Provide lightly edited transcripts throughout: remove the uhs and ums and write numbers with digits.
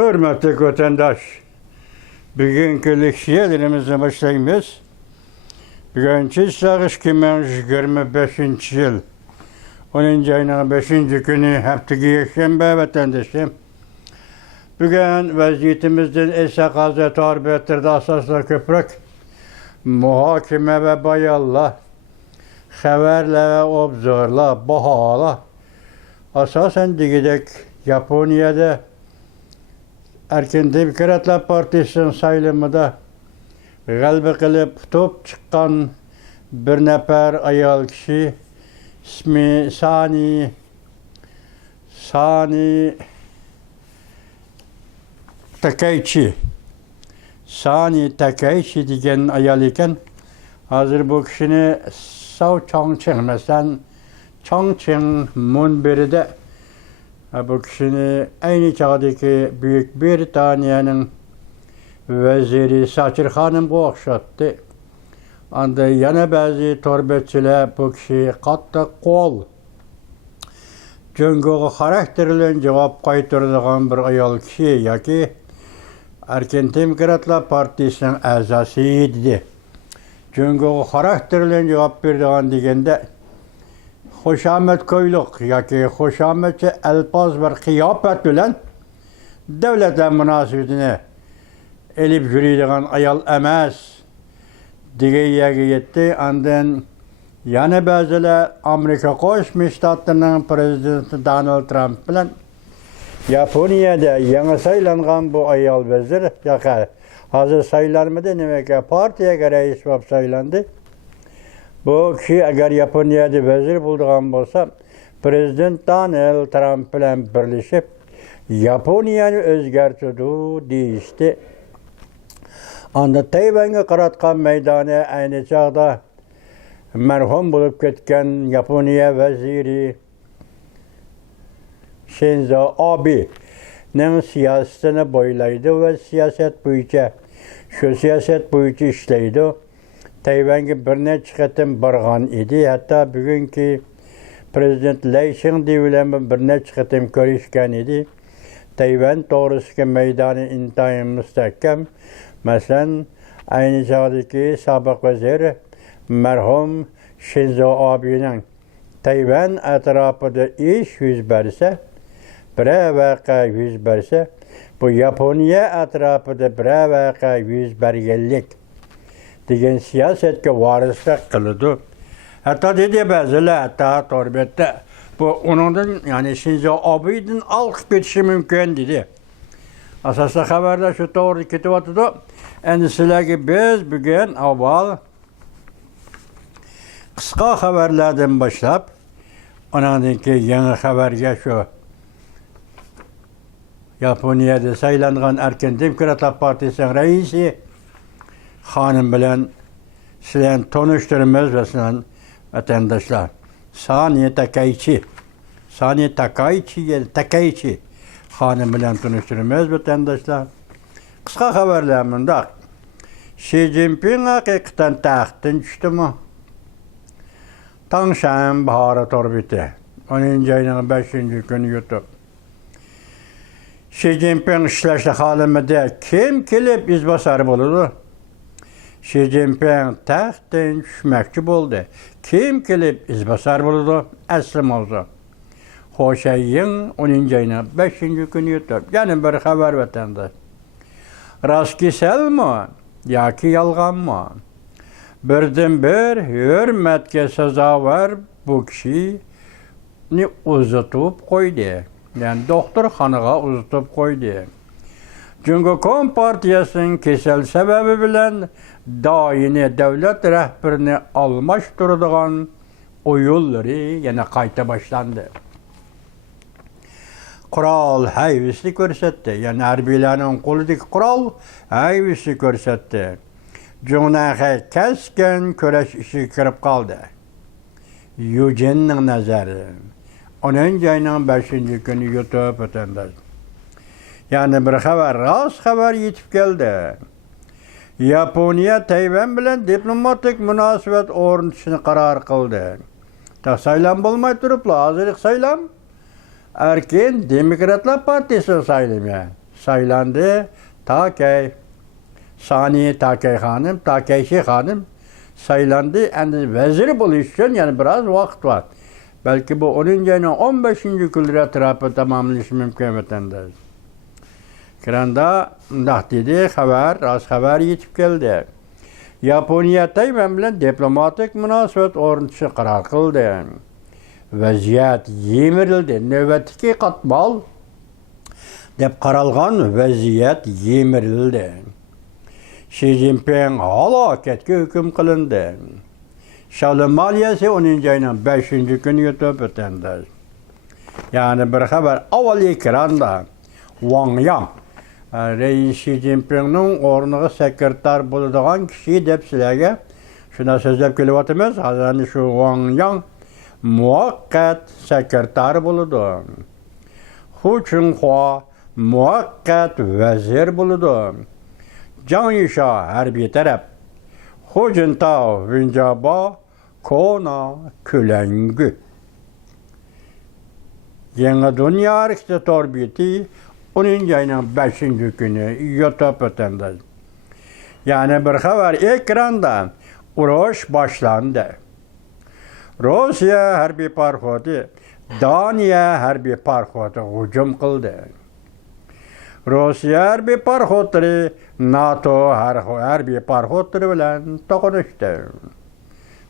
Hürmetli vatandaş, bugünkü lekşiyelerimize başlayımız. Bugünkü sağış 2025 yıl 10. ayının 5. günü haftaki yaşanma vatandaşım. Bugün vaziyetimizden esa gazet arbettirde asasla köprük, muhakeme ve bayallah, haberle ve obzorla, bahala. Asasen digidek Japonya'da Erken Demokratlar Partisi'nin sayılımında galba kılıp top çıkan bir nefer ayal kişi ismi Sani Takaichi. Sani Takaichi diyen ayal iken hazır bu kişini Sao Chongqing mesela Chongqing munbiride bu kişini aynı çağdaki Büyük Britanya'nın veziri Saçır Hanım okşattı. Anda yana bazı torbetçiler bu kişi katta kol. Çünkü karakterle cevap kaytırdığın bir ayol kişi yaki Erken Demokratlar Partisi'nin azasıydı. Çünkü karakterle cevap verdiğin digende Hoşamet köylük yaki hoşametçi elpaz bir kıyafet bilen devletle münasebetine elip yürüyeceğin ayal emez diye yetti. Ondan yani bazıları Amerika Koşmuş Ştatlarının prezidenti Donald Trump bilen Japonya'da yeni sayılanan bu ayal vezir yaka hazır sayılanmadı demek ki partiye göre ismap sayılandı. Bu kişi eğer Japonya'da vezir bulduğum olsa Prezident Donald Trump bilen birleşip Japonya'nı özgertüdü deyişti. Anda Tayvan'a qaratqan meydanı aynı çağda merhum bulup ketken Japonya veziri Shinzo Abe'nin siyasetini boylaydı ve siyaset boyunca işleydi. Tayvan'a bir neçə qətim barğan idi. Hatta bugünkü Prezident Lee Ching-te bilen bir neçə qətim görüşkən idi. Tayvan doğrusu meydanı intayın müstəhkəm. Məsələn, aynı çağdaki sabık vezir merhum Shinzo Abe'nin Tayvan etrafında iş yüz verse, bir vaka yüz verse, bu Japonya etrafında bir vaka yüz vergenlik diyen siyasetke varislik kılıdı. Hatta dedi bazıları hatta torbette bu onun yani Shinzo Abe'nin alkış geçişi mümkün dedi. Asaslı haberde şu doğru kitapta endişeler ki biz bugün avval kısa haberlerden başlayıp onundaki yeni haberge şu Japonya'da sayılanan Erken Demokratlar Partisi'nin reisi hanım bilen sizden tanıştırmaz ve sizden vatandaşlar. Sani Takaichi hanım bilen tanıştırmaz vatandaşlar. Kısa haberlerimde Xi Jinping hakikaten tahttan düştü mü? Tangshan Baharı Torbiti 10. ayının 5. günü YouTube. Xi Jinping işleşti halimde kim kelip izbasarı bulurdu? Xi Jinping tahttan düşmekçi buldu. Kim kelip izbasar bulurdu? Eslim oldu. Hoşayın 10. ayının 5. günü YouTube. Yani bir haber vatandaş. Rastkisel mi? Yaki yalgan mı? Birden bir hürmetke sazavər bu kişini uzatıp koydu. Yani doktorxanaga uzatıp koydu. Çünkü Kompartiyasının kesel sebebi bilen daini devlet rehberini almıştırdıgan oyulları yine kayta başlandı. Kural hayvisli görsetti. Yani Erbila'nın koludaki kural hayvisli görsetti. Cunahı kesken köreş işi kırıp kaldı. Yücenin nazarı. 10. ayının 5. günü YouTube ötendir. Yani bir haber, rast haber yetip geldi. Japonya Tayvan bilen diplomatik münasebet ornatışını karar kıldı. Ta saylam bulmay turupla hazırlık saylam. Erken Demokratlar Partisi sayılım ya. saylandı. Sani Takey Hanım, Takeyşi Hanım saylandı. Yani vezir buluş için yani biraz vakit var. Belki bu 10. 15. gündür etrafı tamamlayışı mümkün vatandaş. Kiranda dedi haber yetip geldi. Yaponiya Tayvan bilen diplomatik münasebet ornatishi qaror qildi. Vaziyat yemirildi. Navbatdagi qatmal deb qaralgan vaziyat yemirildi. Xi Jinping halokatga hukm qilindi. Shavli maliyasi 10. ayning 5. kuni yutib o'tandi. Yani bir haber avval ekranda Wang Yang Reis Xi Jinping'nin o'rniga sekretar bo'ladigan kishi deb sizlarga shuna so'zlab kelyapmiz. Hozir shu Wang Yang muvaqqat sekretar bo'ladi. Hu Chunhua muvaqqat vazir bo'ladi. Zhang Yisha harbiy taraf. Hu Jintao Winjaba Kona Kulangu. Yangi Dünya Hareketi orbiti 10. ayının 5. günü yutib o'tandi. Yani bir haber ekranda urush başlandı. Rusya harbiy parxodi Daniya harbiy parxodi hujum qildi. Rusya harbiy parxodlari NATO harbiy parxodlari bilan to'qnashdi.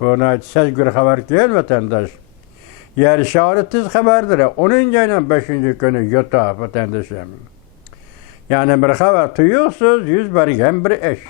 Buni aytsak bir xabar keldi vatandosh. Yer şahri tiz haberdir. 10. ayının 5. günü yutib vatandoshim. Yani bir haber tuyuqsiz yüz bergen bir iş.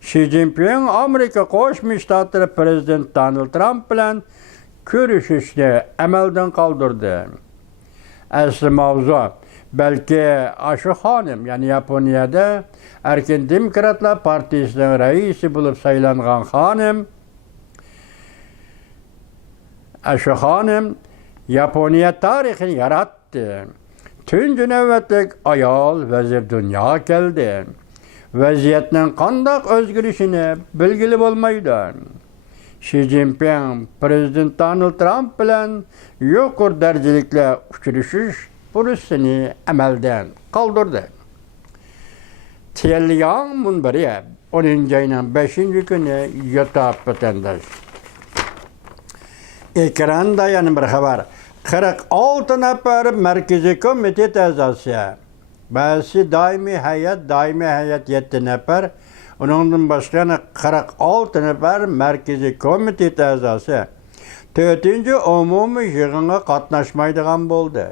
Xi Jinping Amerika Qo'shma Shtatlari prezidenti Donald Trump bilan ko'rishishni amaldan qoldirdi. Asli mavzu belki Ashu Xonim, yani Yaponiyada Erkin Demokratlar Partiyasining raisi bo'lib saylangan xonim Ashu Xonim Yaponiya tarixini yaratdi. Tunji navbatlik ayol vazir dunyoga keldi. Vaziyatning qanday o'zgarishini belgili bo'lmaydi. Xi Jinping prezident Donald Trump bilan yuqori darajalikla uchrashish fursatini amaldan qoldirdi. Tianliang munbari 10. ayning 5. kuni yutib vatandosh. Ekranda yana bir xabar. 46 nafar Markaziy komitet a'zosi. Ba'zi daimiy hayat 7 nafar. Onundan başka 46 nafar Markaziy komitet a'zosi 4. umumiy yig'inga qatnashmaydigan bo'ldi.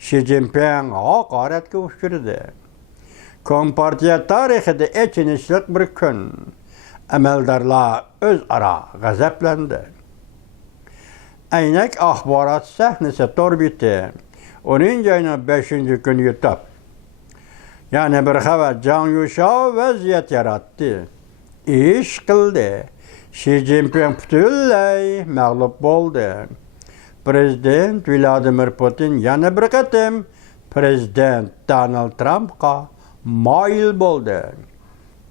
Xi Jinping haqoratga uchradi. Kompartiya tarixida echinishlik bir kun. Amaldorlar o'zaro g'azablandi. Aynak axborot sahnasi to'rbiti 10. ayning 5. kuni yutib. Yani bir xabar Zhang Yisha vaziyat yaratdi. İş qildi. Xi Jinping butunlay mag'lub bo'ldi. Prezident Vladimir Putin yana bir qatim prezident Donald Trumpga moyil bo'ldi.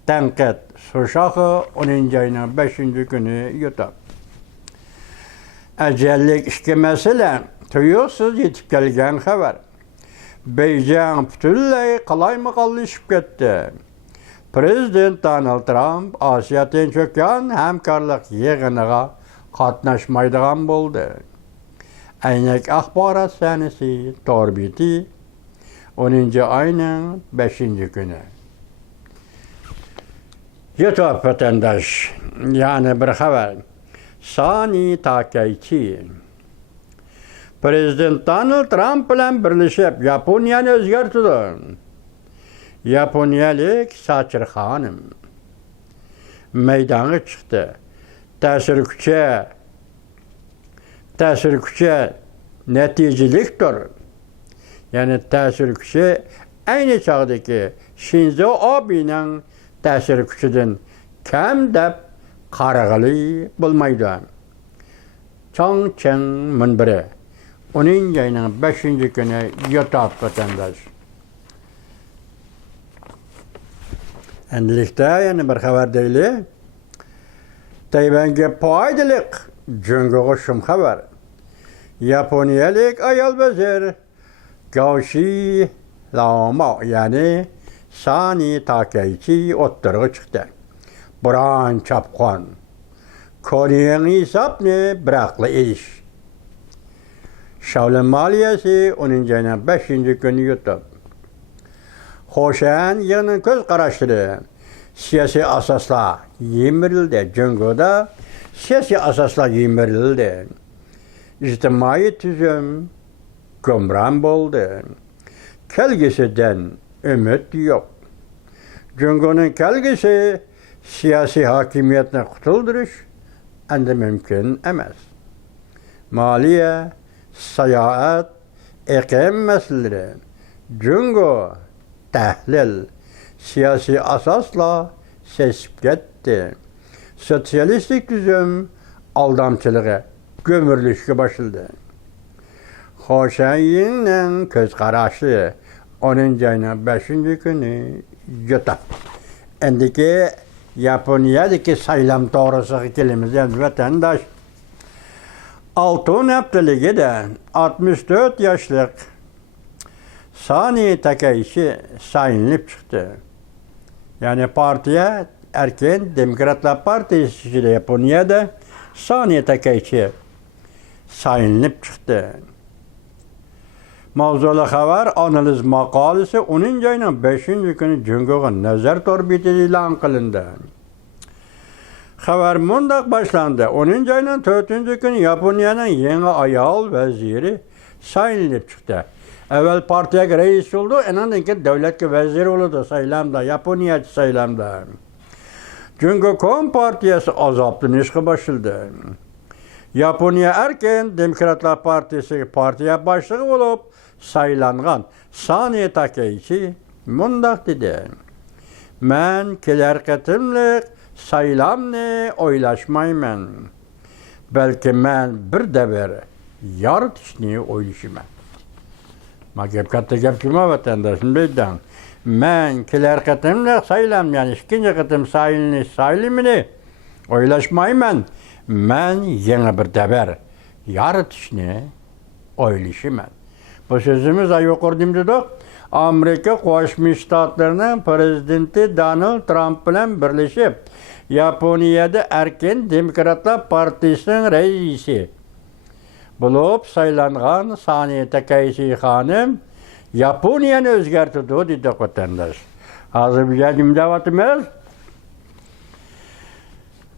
Tanqid so'shog'i 10. ayning 5. kuni yutib. Ajallik ishga masalan tuyuqsiz yetib kelgan xabar. Beijing butunlay qalaymaqonlashib ketdi. Prezident Donald Trump Osiyo Tinchokyan hamkorlik yig'iniga qatnashmaydigan bo'ldi. Aynak axborot sahnasi to'rbiti 10. ayning 5. kuni. Yutib vatandosh, yani bir xabar. Sani Takeychi Prezident Donald Trump bilan birlashib Yaponiyani o'zgartirdi. Yaponiyalik Sachir xonim maydonga chiqdi. Ta'sir kuchi natijalikdir. Yani ta'sir kuchi ayni chog'dagi Shinzo Abening ta'sir kuchidan kam deb qarag'ili bo'lmaydi. Chongqing munbiri 10. ayning 5. kuni yutib vatandosh. Endilikda yana bir xabar deyli. Tayvanga foydaliq jungoga shum xabar. Yaponiyalik ayol vazir Gao Shi Lama yani Sani Takaichi ottırğı çıktı. Buran çapkan. Koreyan hesap ne bıraklı iş. Şavlin maliyesi onun cayına 5. günü yutup. Hoşen yanın göz karıştırı. Siyasi asasla yemirildi. Cungo'da siyasi asasla yemirildi. İçtimai tüzüm gümran oldu. Kelgisinden ümit yok. Cungo'nun kelgisi siyasi hakimiyetine kurtulduruş endi mümkün emez. Maliye, seyahat, iklim meseleleri, Cungo, tahlil, siyasi asasla sesip gitti. Sosyalistik düzüm aldamçılığı, gömürlüşke başladı. Hoşayin'in göz kararışı onun cayına 5. günü yutup. Endiki Japonya'daki saylam doğrusu ikilimizden vatandaş Altın Aptali'de 64 yaşlık Sani Takaichi sayınlıp çıktı. Yani partiye erken Demokratlar Partisi ile Japonya'da Sani Takaichi sayınlıp çıktı. Mavzulu haber analiz makalesi onun cayına 5. günü Cungo'ya nazar torbiti ilan kılındı. Haber mundak başlandı. Onun cayına 4. günü Japonya'nın yeni ayal veziri sayınlıp çıktı. Evvel partiye reis oldu, enandaki devlet veziri oldu sayılamda, Japonya sayılamda. Çünkü Kom Partiyası azaplı nişki başladı. Japonya erken Demokratlar Partisi partiye başlığı olup sayılangan Sani Takaichi mundak dedi. Men kiler ketimlik sayılamni oylaşmayman. Belki men bir dever yaratışını oylaşıman. Ma gep katta gep kime vatandaşım beyden. Men kiler ketimlik sayılam yani ikinci ketim sayılimini oylaşmayman. Men yeni bir dever yaratışını oylaşıman. Bu sözümüz ayokordum dedik. Amerika Koşmuş Ştatlarının prezidenti Donald Trump ile birleşip Japonya'da erken Demokratlar Partisi'nin reisi bulup sayılangan Sani Takaichi hanım Japonya'nı özgertirdi dedik vatandaş. Hazır bir imdavatımız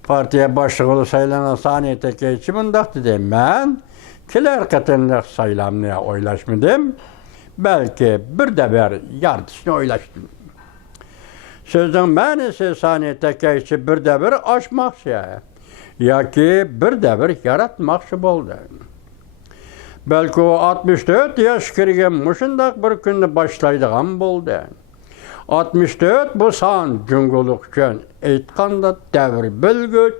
partiye başlığı sayılanan Sani Takaichi bundak dedi. Ben kiler katınlık sayılamlığa oylaşmadım. Belki bir dever yardısını oylaştım. Sözün mənisi Sani Takaichi bir dever aşmakça, ya ki bir dever yaratmakça oldu. Belki o 64 yaş kirgen muşundak bir günde başlaydıgan oldu. 64 bu san cünguluk üçün eytkanda devir bilgüç,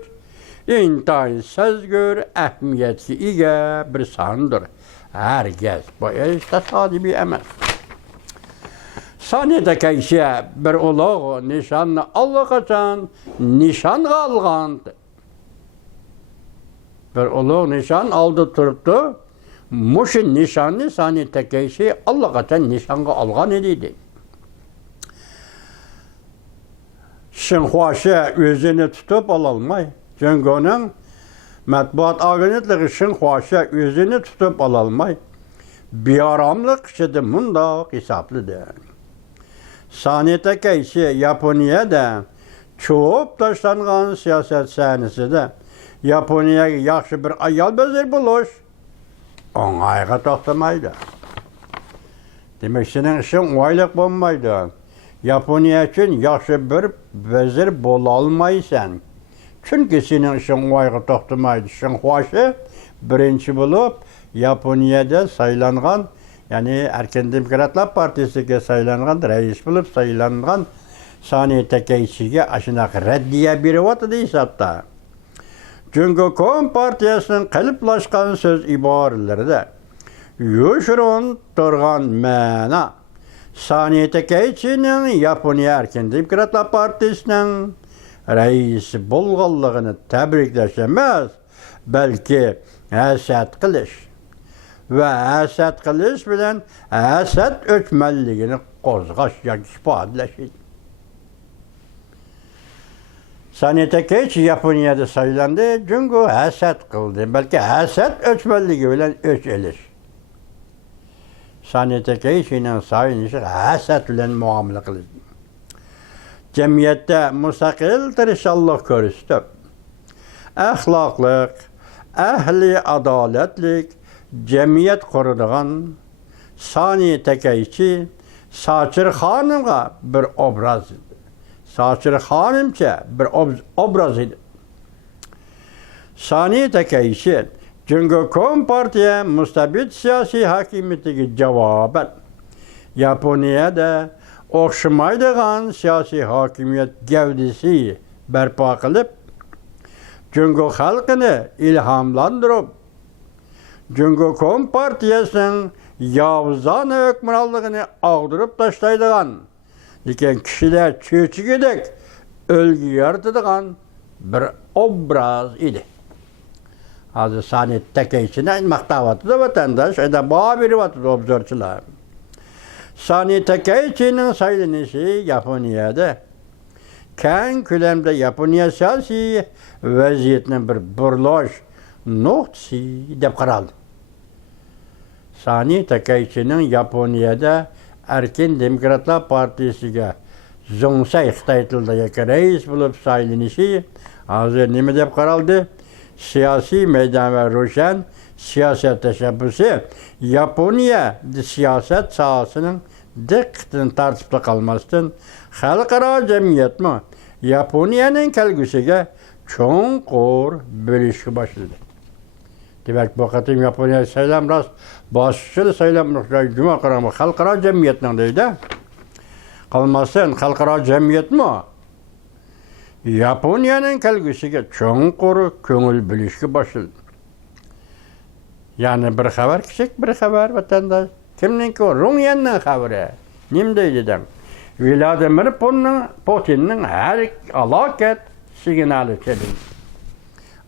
intayı sezgür, ehmiyetki ige bir sandır. Herkes bu iş tesadüfi emez. Sani Takaichi bir uluğu nişanını allakaçan nişan alğandı. Bir uluğu nişan aldı turuptu. Muşun nişanını Sani Takaichi allakaçan nişanı alğan ediydi. Şinhuaşı özünü tutup alalmay. Çünkü onun matbuat agentliği Şinhuaşı özünü tutup alalmay. Bir aramlık şimdi bunda hesaplıdır. Sani Takaichi Japonya'da çoğup taşlanğan siyaset sahnəsidə Japonya'ya yaxşı bir ayal bezir buluş, on ayğa toxtamaydı. Demek senin işin oylıq olmaydı. Japonya için yaxşı bir vezir bolalmaysan. Çünkü senin işin ayğa toxtamaydı. Şinhuaşı birinci bulup Japonya'da sayılanğan, yani Erken Demokratlar Partisi'ne sayılanğan, reis bulup sayılanğan Sani Takaichi'ye aşınak reddiye biri vatıdı hesapta. Çünkü Kom Partiyasının kalıplaşkan söz ibareleri de yuşurun durgan mana Sani Takaichi'nin Japonya Erken Demokratlar Partisi'nin reisi bulğallığını tebrikleşemez, belki həsət qilish. ve haset kılış bilen haset öçmelliğini kozgaş ifadeleşir. Saniyeteki Japonya'da sayılandı, çünkü haset kıldı. Belki haset öçmelliği bilen öç elir. Saniyeteki işinin sayılışı haset bilen muamele kılır. Cemiyette müstakildir inşallah görüştü. Ahlaklık, ehli adaletlik, cemiyet kuruduğun saniyeteki işi Saçır Hanım'a bir obraz idi. Saçır Hanımça bir obraz idi. Saniyeteki işi çünkü Kompartiya müstabit siyasi hakimiyetine cevaben Japonya'da okşamaydıgan siyasi hakimiyet gevdesi berpa kılıp çünkü halkını ilhamlandırıp çünkü Kompartiyasının Yavuzan hükümranlığını ağdırıp taşlaydıgan iken kişiler çöçügedek ölgü yaratıdıgan bir obraz idi. Hazır saniyetteki içine maktavatı da vatandaş, bağ biri vatandaş obzorçular. Saniyetteki içinin sayılınışı Japonya'da keng külemde Japonya siyasi vaziyetinin bir burlaş noktası dep qaraldı. Saniyetteki içinin Japonya'da Erkin Demokratlar Partisi'ge Zongsay Xitay tildagi reis bulup sayılınışı hazır nime dep qaraldı? Siyasi meydan ve roşan siyaset teşebbüsü Japonya siyaset sahasının dikkatini tartışıp kalmasın. Halkara cemiyet mi? Japonya'nın kelgüsüge çoğunqur bölüşü başladı. Demek bu katım Japonya'ya sayılam rast başçılı sayılam cuma karamı halkara cemiyetinin deydi. Kalmasın halkara cemiyet mi? Japonya'nın kelgüsüge çoğunqur köngül bölüşü başladı. Yani bir haber küçük bir haber vatandaş. Kimninki o? Rusya'nın haberi. Nimdeydi dem? Vladimir Putin'in her alaket signali çelindi.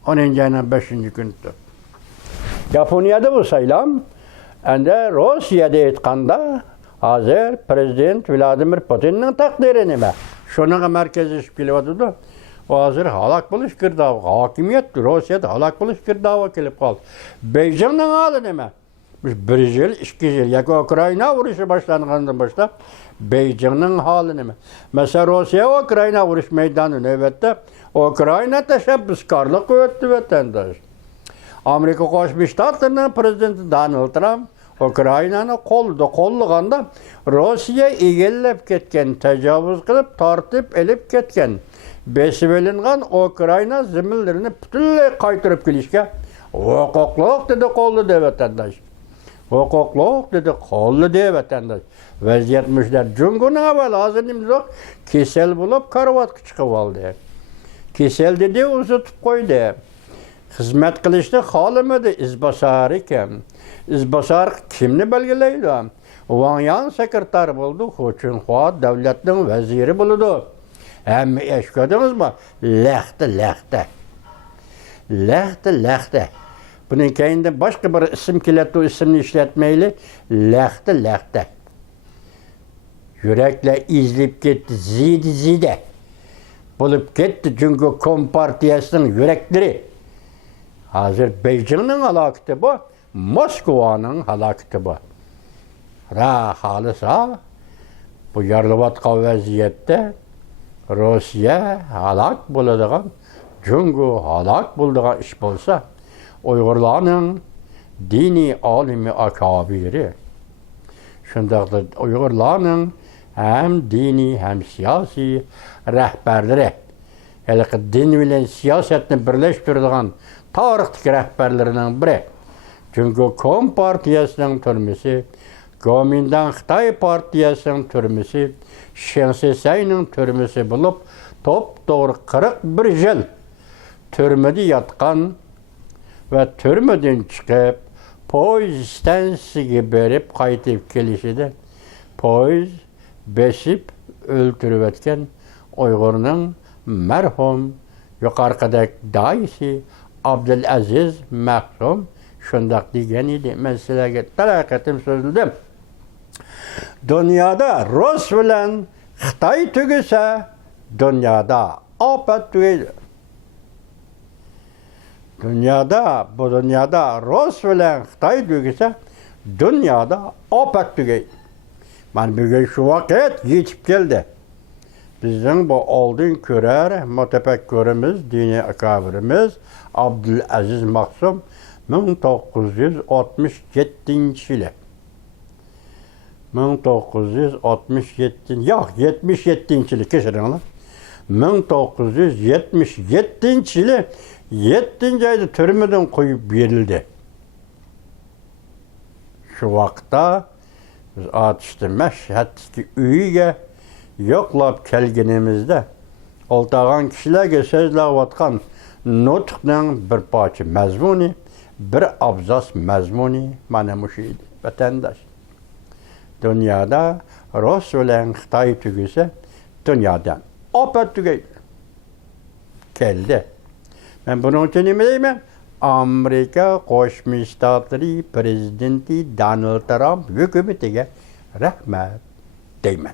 10. ayının 5. gündü. Japonya'da bu sayılam, ende Rusya'da etkanda hazır Prezident Vladimir Putin'in takdiri nime? Şunun merkezi işbirliği vardı. O hazır halak buluş girdava, hakimiyet Rusya'da halak buluş girdava kelip kaldı. Beijing'in adı nime? Biz bir yıl, 2 yıl, yaki Ukrayna vuruşu başlanğandan başlap, Beijing'in halı nime? Mesela Rusya Ukrayna vuruş meydanı nöbette, Ukrayna teşebbüskarlık öğretti vatandaş. Amerika Koşmuş Ştatlarının Prezidenti Donald Trump, Ukrayna'nı kolluganda Rusya egellep ketken, tecavüz kılıp, tartip elip ketken, besivelingan Ukrayna zimillerini bütünlüğü kaytırıp gelişke, hukukluk dedi kollu de vatandaş. Hukukluk dedi kollu de vatandaş. Vaziyetmişler. Cungunun evvel ağzını yok, kesel bulup karvat çıkıp aldı. Kesel dedi uzutup koydu. Hizmet kılıştı halımıdı izbasar iken. İzbasar kimni belgeleydi? Vanyan sekreter buldu, Huçinhua devletinin veziri buldu. Hem eşkadınız mı? Lehte. Bunun kayında başka bir isim kiletti, o isimini işletmeyli. Lehte. Yürekle izleyip gitti, zide. Bulup gitti çünkü Kompartiyasının yürekleri. Hazır Beijing'in halakıtı bu, Moskova'nın halakıtı bu. Halısa bu yarlıvatka vaziyette Rusya halak bulduğun, çünkü halak bulduğun iş bolsa, Uygurların dini alimi akabiri, şundaqda Uygurların hem dini hem siyasi rehberleri, din bilen siyasetini birleştirdiğin tarihteki rehberlerinden biri. Çünkü Kompartiyasının türmüsü, Komintang Xitay Partiyasının türmüsü, Şensesay'nın türmüsü bulup, top doğru 41 yıl türmede yatkan ve türmeden çıkıp, poiz stansiye berip kaytıp gelişide, poiz besip öldürüp etken Uygur'un merhum yukarıdaki daisi Abdülaziz Mahsum şundaq degan edi. Men sizlarga talaqatim so'zildim. Dünyada Rus bilan Xitoy tugasa, dünyada ofat tugaydi. Bu dünyada Rus bilan Xitoy tugasa, dünyada ofat tugaydi. Mana bugun shu vaqt yetib keldi. Bizning bu oldin ko'rar mutafakkurimiz, diniy akabirimiz Abdulaziz Maqsum 1967 yili. 77 yili kechiringlar. 1977 yili 7 oyda turmadan qo'yib berildi. Shu vaqtda biz atishdi Mashhadki uyiga yo'qlab kelganimizda o'ltagan kishilarga so'zlayotgan nutqning bir parcha mazmuni, bir abzas mazmuni mana shu edi. Vatandosh, dunyoda Rus bilan Xitoy tugasa, dunyodan ofat tugaydi. Keldi. Men buning uchun nima deyman? Amerika Qo'shma Shtatlari prezidenti Donald Trump hukumatiga rahmat deyman.